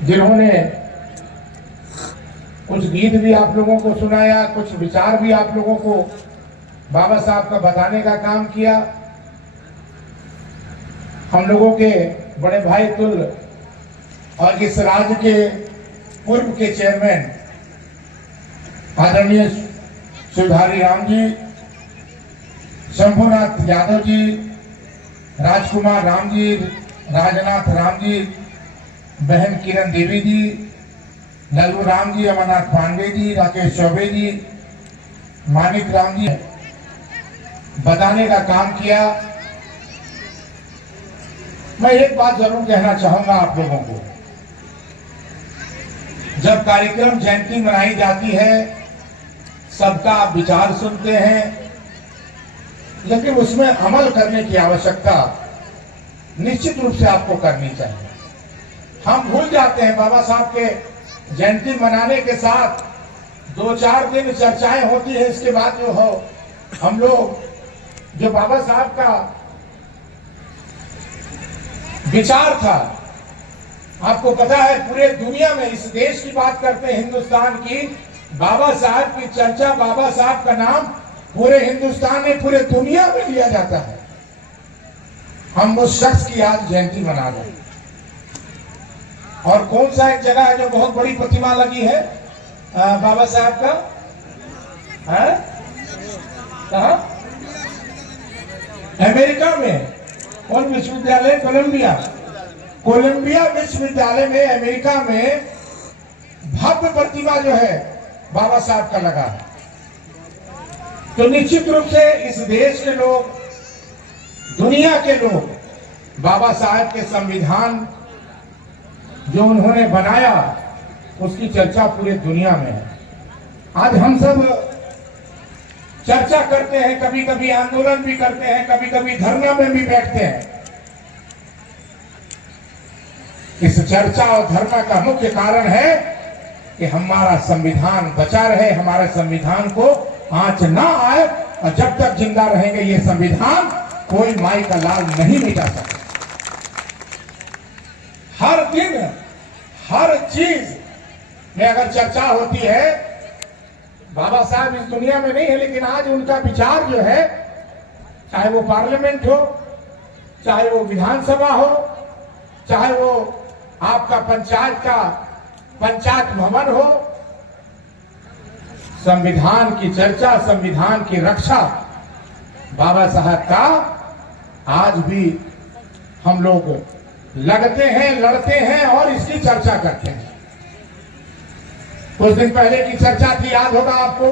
जिन्होंने कुछ गीत भी आप लोगों को सुनाया, कुछ विचार भी आप लोगों को बाबा साहब का बताने का काम किया। हम लोगों के बड़े भाई तुल्य और इस राज्य के पूर्व के चेयरमैन आदरणीय शिवधारी राम जी, शंभुनाथ यादव जी, राजकुमार राम जी, राजनाथ राम जी, बहन किरण देवी जी, लल्लू राम जी, अमरनाथ पांडे जी, राकेश चौबे जी, मानिक राम जी बताने का काम किया। मैं एक बात जरूर कहना चाहूंगा आप लोगों को, जब कार्यक्रम जयंती मनाई जाती है सबका आप विचार सुनते हैं, लेकिन उसमें अमल करने की आवश्यकता निश्चित रूप से आपको करनी चाहिए। हम भूल जाते हैं बाबा साहब के जयंती मनाने के साथ 2-4 दिन चर्चाएं होती है, इसके बाद जो हो हम लोग जो बाबा साहब का विचार था, आपको पता है पूरे दुनिया में, इस देश की बात करते हैं हिंदुस्तान की, बाबा साहब की चर्चा, बाबा साहब का नाम पूरे हिंदुस्तान में, पूरे दुनिया में लिया जाता है। हम उस शख्स की आज जयंती मना रहे हैं। और कौन सा एक जगह है जो बहुत बड़ी प्रतिमा लगी है बाबा साहब का, कहा? अमेरिका में कौन विश्वविद्यालय? कोलंबिया विश्वविद्यालय में, अमेरिका में भव्य प्रतिमा जो है बाबा साहब का लगा। तो निश्चित रूप से इस देश के लोग, दुनिया के लोग बाबा साहब के संविधान जो उन्होंने बनाया उसकी चर्चा पूरे दुनिया में है। आज हम सब चर्चा करते हैं, कभी कभी आंदोलन भी करते हैं, कभी कभी धरना में भी बैठते हैं। इस चर्चा और धरना का मुख्य कारण है कि हमारा संविधान बचा रहे, हमारे संविधान को आंच ना आए, और जब तक जिंदा रहेंगे ये संविधान कोई माई का लाल नहीं मिटा सकता। हर दिन हर चीज में अगर चर्चा होती है, बाबा साहब इस दुनिया में नहीं है, लेकिन आज उनका विचार जो है, चाहे वो पार्लियामेंट हो, चाहे वो विधानसभा हो, चाहे वो आपका पंचायत भवन हो, संविधान की चर्चा, संविधान की रक्षा बाबा साहब का आज भी हम लोग लगते हैं, लड़ते हैं और इसकी चर्चा करते हैं। कुछ दिन पहले की चर्चा थी, याद होगा आपको,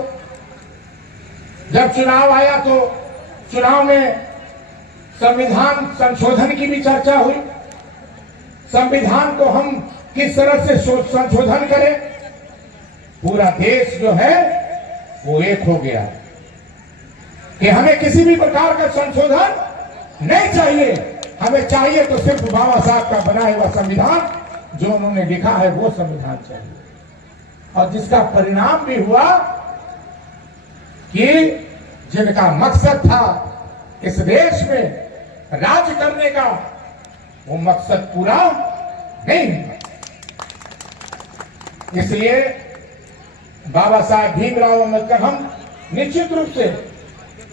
जब चुनाव आया तो चुनाव में संविधान संशोधन की भी चर्चा हुई। संविधान को हम किस तरह से संशोधन करें, पूरा देश जो है वो एक हो गया कि हमें किसी भी प्रकार का संशोधन नहीं चाहिए, हमें चाहिए तो सिर्फ बाबा साहब का बनाया हुआ संविधान जो उन्होंने लिखा है वो संविधान चाहिए। और जिसका परिणाम भी हुआ कि जिनका मकसद था इस देश में राज करने का, वो मकसद पूरा नहीं हुआ। इसलिए बाबा साहब भीमराव अम्बेडकर, हम निश्चित रूप से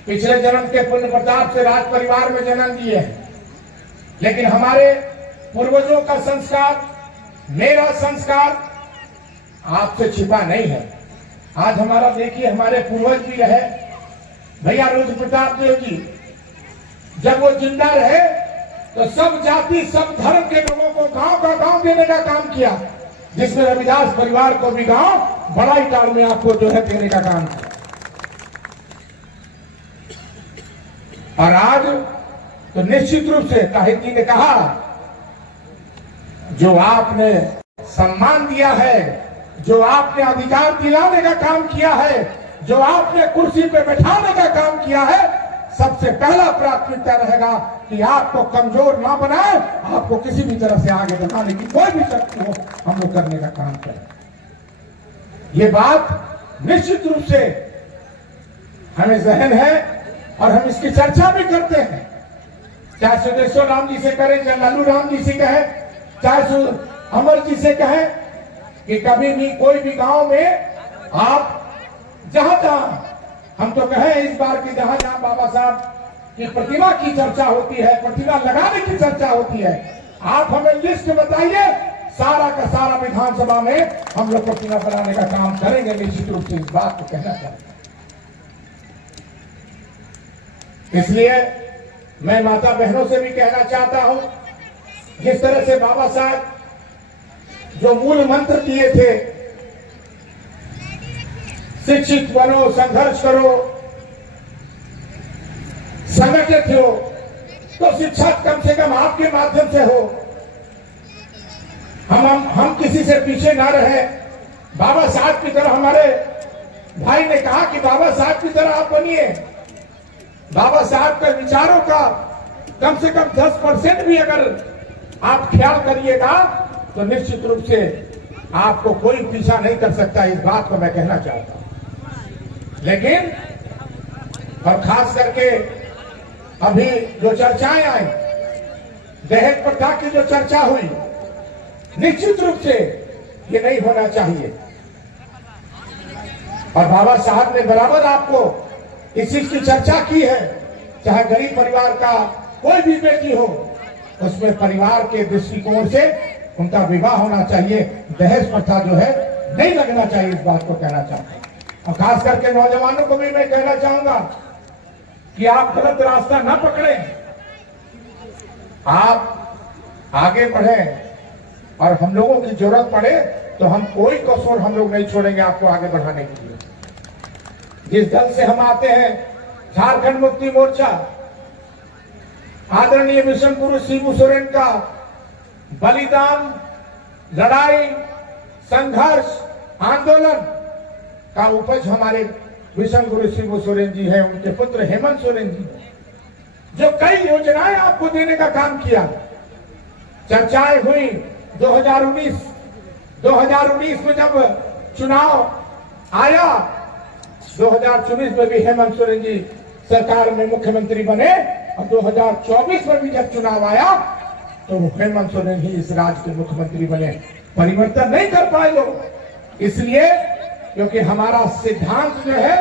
पिछले जन्म के पुण्य प्रताप से राज परिवार में जन्म लिए हैं, लेकिन हमारे पूर्वजों का संस्कार, मेरा संस्कार आपसे छिपा नहीं है। आज हमारा देखिए, हमारे पूर्वज भी रहे भैया रुद्र प्रताप देव जी, जब वो जिंदा रहे तो सब जाति सब धर्म के लोगों को गांव का गांव देने का काम किया, जिसमें रविदास परिवार को भी गांव बड़ाई टाल में आपको जो है देने का काम किया। और आज तो निश्चित रूप से ताहिर जी ने कहा, जो आपने सम्मान दिया है, जो आपने अधिकार दिलाने का काम किया है, जो आपने कुर्सी पे बैठाने का काम किया है, सबसे पहला प्राथमिकता रहेगा कि आपको कमजोर ना बनाए, आपको किसी भी तरह से आगे बढ़ाने की कोई भी शक्ति हो, हम लोग करने का काम करें। ये बात निश्चित रूप से हमें जहन है और हम इसकी चर्चा भी करते हैं, चाहे सुदेश्वर राम जी से करें, चाहे लल्लू राम जी से कहे, चाहे अमर जी से कहें कि कभी भी कोई भी गांव में आप जहां जहां, हम तो कहें इस बार की जहां जहां बाबा साहब की प्रतिमा की चर्चा होती है, प्रतिमा लगाने की चर्चा होती है, आप हमें लिस्ट बताइए, सारा का सारा विधानसभा में हम लोग प्रतिमा बनाने का काम करेंगे। निश्चित रूप से इस बात को कहना चाहते हैं। इसलिए मैं माता बहनों से भी कहना चाहता हूं, जिस तरह से बाबा साहब जो मूल मंत्र दिए थे, शिक्षित बनो, संघर्ष करो, संगठित हो, तो शिक्षा कम से कम आपके माध्यम से हो। हम किसी से पीछे ना रहे। बाबा साहब की तरह, हमारे भाई ने कहा कि बाबा साहब की तरह आप बनिए। बाबा साहब के विचारों का कम से कम 10% भी अगर आप ख्याल करिएगा तो निश्चित रूप से आपको कोई पीछा नहीं कर सकता। इस बात को मैं कहना चाहता हूं। लेकिन और खास करके अभी जो चर्चाएं आई, दहेज प्रथा की जो चर्चा हुई, निश्चित रूप से ये नहीं होना चाहिए। और बाबा साहब ने बराबर आपको इस चीज की चर्चा की है, चाहे गरीब परिवार का कोई भी बेटी हो, उसमें परिवार के दृष्टिकोण से उनका विवाह होना चाहिए। दहेज प्रथा जो है नहीं लगना चाहिए। इस बात को कहना चाहता हूं। और खास करके नौजवानों को भी मैं कहना चाहूंगा कि आप गलत रास्ता न पकड़ें, आप आगे बढ़ें, और हम लोगों की जरूरत पड़े तो हम कोई कसौर हम लोग नहीं छोड़ेंगे आपको आगे बढ़ाने के लिए। जिस दल से हम आते हैं, झारखंड मुक्ति मोर्चा, आदरणीय मिशन गुरु शिबू सोरेन का बलिदान, लड़ाई, संघर्ष, आंदोलन का उपज हमारे मिशन गुरु शिबू सोरेन जी है, उनके पुत्र हेमंत सोरेन जी, जो कई योजनाएं आपको देने का काम किया। चर्चाएं हुई 2019 में जब चुनाव आया, 2024 में भी हेमंत सोरेन जी सरकार में मुख्यमंत्री बने, और 2024 में भी जब चुनाव आया तो हेमंत सोरेन ही इस राज्य के मुख्यमंत्री बने। परिवर्तन नहीं कर पाए लोग, इसलिए क्योंकि हमारा सिद्धांत जो है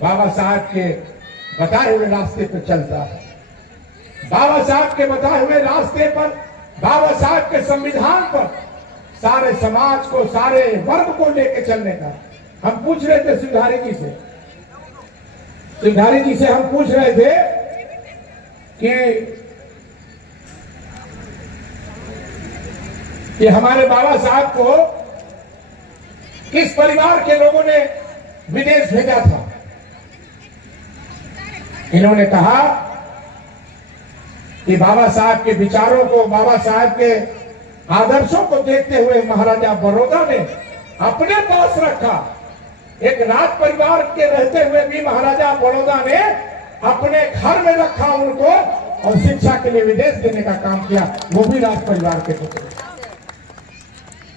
बाबा साहब के बताए हुए रास्ते पर चलता है। बाबा साहब के बताए हुए रास्ते पर, बाबा साहब के संविधान पर सारे समाज को, सारे वर्ग को लेकर चलने का। हम पूछ रहे थे सिंघारी जी से हम पूछ रहे थे कि हमारे बाबा साहब को किस परिवार के लोगों ने विदेश भेजा था। इन्होंने कहा कि बाबा साहब के विचारों को, बाबा साहब के आदर्शों को देखते हुए महाराजा बड़ौदा ने अपने पास रखा। एक राज परिवार के रहते हुए भी महाराजा बड़ौदा ने अपने घर में रखा उनको, और शिक्षा के लिए विदेश देने का काम किया, वो भी राज परिवार के पुत्र।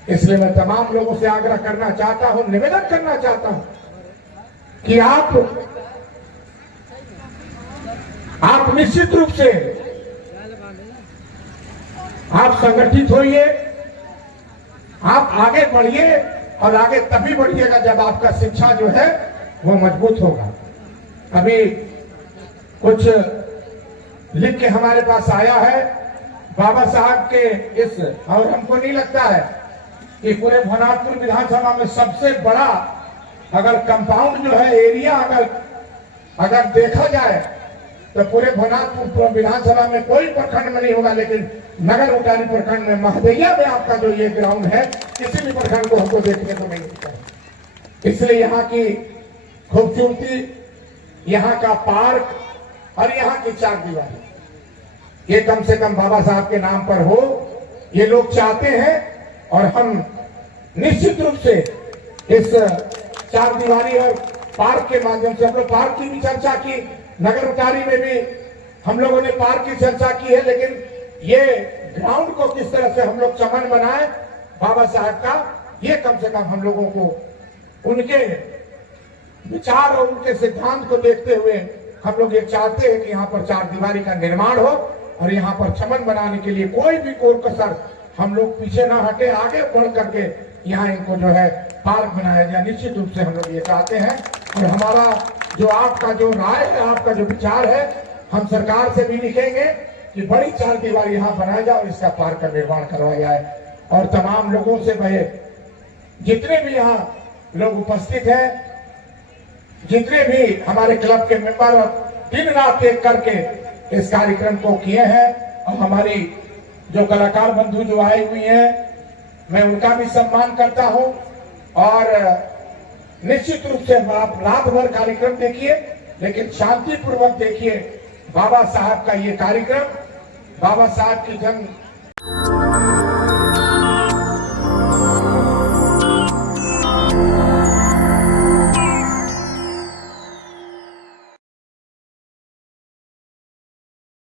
इसलिए मैं तमाम लोगों से आग्रह करना चाहता हूं, निवेदन करना चाहता हूं कि आप निश्चित रूप से आप संगठित होइए, आप आगे बढ़िए, और आगे तभी बढ़िएगा जब आपका शिक्षा जो है वो मजबूत होगा। अभी कुछ लिख के हमारे पास आया है बाबा साहब के इस, और हमको नहीं लगता है कि पूरे भवनाथपुर विधानसभा में सबसे बड़ा अगर कंपाउंड जो है, एरिया अगर देखा जाए तो पूरे भवनाथपुर विधानसभा में कोई प्रखंड में नहीं होगा, लेकिन नगर उटारी प्रखंड में, महदैया में आपका जो ये ग्राउंड है, किसी भी प्रखंड को हमको देखने को नहीं मिलता है। इसलिए यहाँ की खूबसूरती, यहाँ का पार्क और यहाँ की चार दीवारी, ये कम से कम बाबा साहब के नाम पर हो, ये लोग चाहते हैं। और हम निश्चित रूप से इस चार दीवारी और पार्क के माध्यम से, हम लोग पार्क की भी चर्चा की, नगर उटारी में भी हम लोगों ने पार्क की चर्चा की है, लेकिन ये ग्राउंड को किस तरह से हम लोग चमन बनाए बाबा साहब का, ये कम से कम हम लोगों को उनके विचार और उनके सिद्धांत को देखते हुए हम लोग ये चाहते हैं कि यहाँ पर चार दीवारी का निर्माण हो, और यहाँ पर चमन बनाने के लिए कोई भी कोर कसर हम लोग पीछे ना हटे, आगे बढ़ करके यहाँ इनको जो है पार्क बनाया जाए। निश्चित रूप से हम लोग ये चाहते हैं और हमारा जो आपका जो राय है, आपका जो विचार है, हम सरकार से भी लिखेंगे कि बड़ी 4 दीवार यहाँ बनाया जाए और इसका पार्क का निर्माण करवाया जाए। और तमाम लोगों से भाई जितने भी यहाँ लोग उपस्थित हैं, जितने भी हमारे क्लब के मेंबर और दिन रात एक करके इस कार्यक्रम को किए हैं, और हमारी जो कलाकार बंधु जो आए हुए हैं, मैं उनका भी सम्मान करता हूं। और निश्चित रूप से आप रात भर कार्यक्रम देखिए, लेकिन शांतिपूर्वक देखिए बाबा साहब का ये कार्यक्रम, बाबा साहब की जन्म